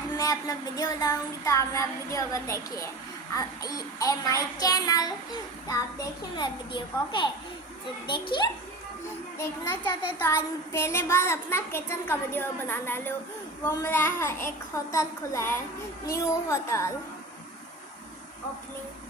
आज मैं अपना वीडियो बनाऊंगी, तो आप मेरा वीडियो को देखिए माई चैनल। तो आप देखिए मेरे वीडियो को, ओके। तो देखिए, देखना चाहते तो आज पहले बार अपना किचन का वीडियो बनाना लो। वो मेरा है एक होटल खुला है, न्यू होटल ओपनिंग।